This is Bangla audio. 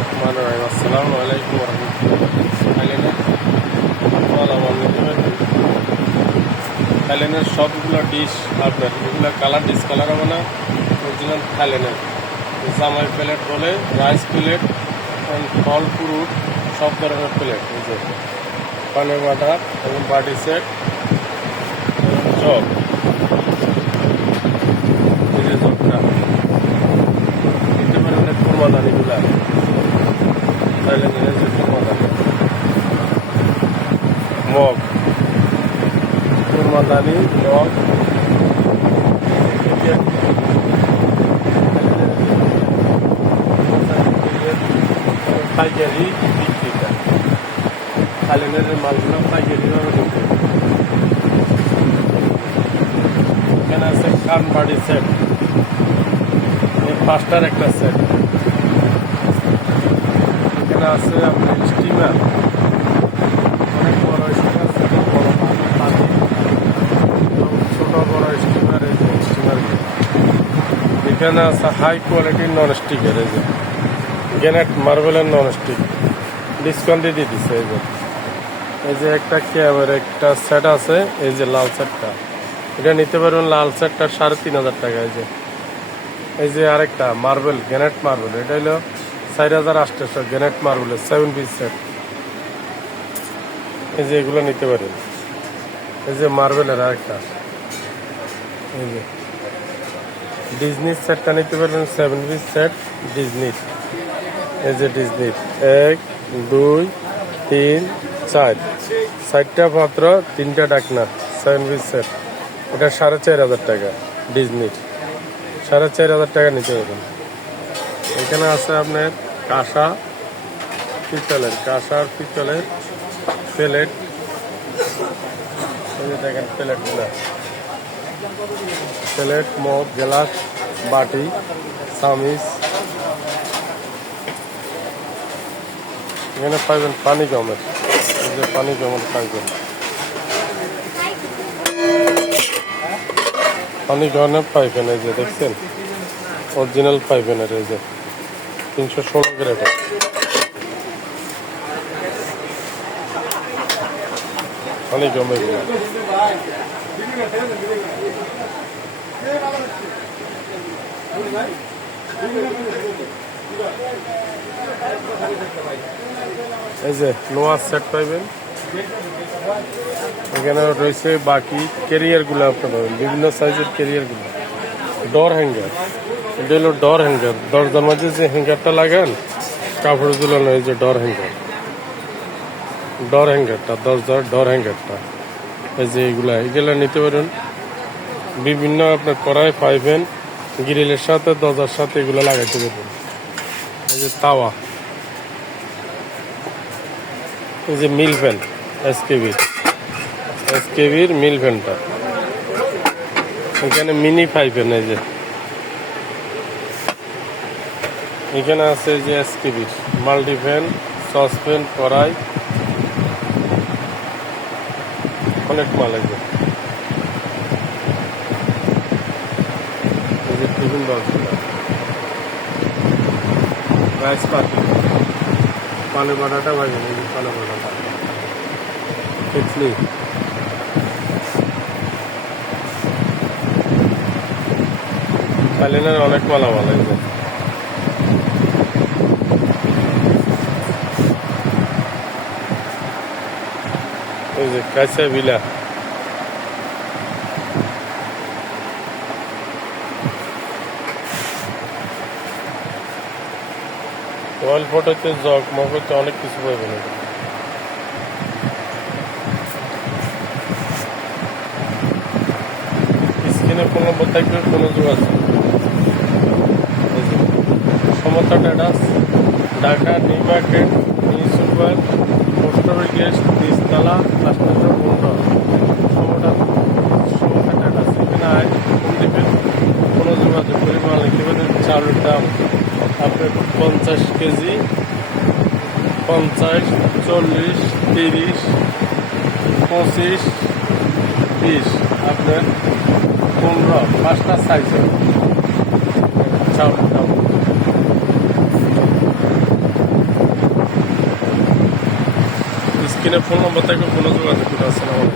বিসমিল্লাহ রহমান আলাইকুম রহমতুল্লাহ থাইল্যান্ডের সবগুলো ডিশ আপনার যেগুলো কালার ডিশ কালার হবে না অরিজিনাল থাইল্যান্ডের জামাই প্লেট বলে রাইস প্লেট ফল ফ্রুট সব ধরনের প্লেট বুঝলেন পানির ওয়াটার বাটার এবং বাটি সেট এবং জগ বাদামি রং পাইকারি বিক্রিটা কালেনের মালগুলো পাইকারিভাবে এখানে আছে খানবাড়ি সেট পাঁচটার একটা সেট এখানে আছে আপনার স্টিমার এখানে আছে হাই কোয়ালিটির নন এর এই যে গ্যানেট মার্বেলের নন স্টিক ডিসকাউন্ট দিয়ে দিচ্ছে এই যে এই যে একটা ক্যাবের একটা সেট আছে এই যে লাল সেটটা এটা নিতে পারবেন লাল সেটটা সাড়ে তিন হাজার টাকা এই যে এই যে আরেকটা মার্বেল গ্যানেট মার্বেল এটা হলো চার হাজার আটশো গ্যানেট মার্বেলের সেভেন পিস সেট এই যে এগুলো নিতে পারেন এই যে মার্বেলের আরেকটা এই যে ডিজনির সেটটা নিতে পারবেন সেভেন পিস সেট ডিজনির এই যে ডিজনির এক দুই তিন চার চারটা পাত্র তিনটা ডাকনা সেভেন পিস সেট এটা সাড়ে চার হাজার টাকা ডিজনির সাড়ে চার হাজার টাকা নিতে পারবেন এখানে আছে আপনার কাঁসা পিতলের কাঁসার পিতলের প্লেট দেখেন প্লেটগুলো প্লেট মগ গ্লাস বাটি সামিস এখানে পাইবেন পানি গমের পানি গমের পাইবেন পানি জমে পাইবেন এই যে দেখছেন অরিজিনাল পাইবেন এর এই যে তিনশো ষোলো গ্রেড পানি গমের এই যে লোয়ার সেট পাইবেন এখানে রয়েছে বাকি ক্যারিয়ারগুলো আপনার পাবেন বিভিন্ন সাইজের ক্যারিয়ারগুলো ডর হ্যাঙ্গার এটা হলো ডর হ্যাঙ্গার দরজার মাঝে যে হ্যাঙ্গারটা লাগান কাপড় ঝুলানো এই যে ডর হ্যাঙ্গার ডর হ্যাঙ্গারটা দরজার ডর হ্যাঙ্গারটা এই যে এগুলা এগুলো নিতে পারেন বিভিন্ন আপনার কড়াই পাইবেন গ্রিলের সাথে দরজার সাথে এগুলো লাগাইতে পারবেন এই যে তাওয়া এই যে মিল ফ্যান এসকেবির এসকেবির মিল ফ্যানটা এখানে মিনি পাইপেন এই যে এখানে আছে যে এসকেবির মাল্টিফ্যান সসপ্যান কড়াই অনেক মাল আছে সুন্দর রাইস পাখি পালে বাটাটা ভাগে পালে বাটাটা ইডলি থাইল্যান্ডের অনেক মালামাল এগুলো এই যে কাঁচা বিলা অয়েল হচ্ছে জগ মগ হচ্ছে অনেক কিছু পাবেন স্ক্রিনে ফোন নম্বর থাকবে কোনো যোগাযোগ সমতা ট্যাডাস Dhaka new market new super poster guest নিচতলা আশ্চর্য পনেরো সমতা পঞ্চাশ কেজি পঞ্চাশ চল্লিশ তিরিশ পঁচিশ বিশ আপনার পনেরো পাঁচটা সাইজ চাউল স্ক্রিনে ফোন নম্বর থাকবে কোনো যোগাযোগ করে আসসালাম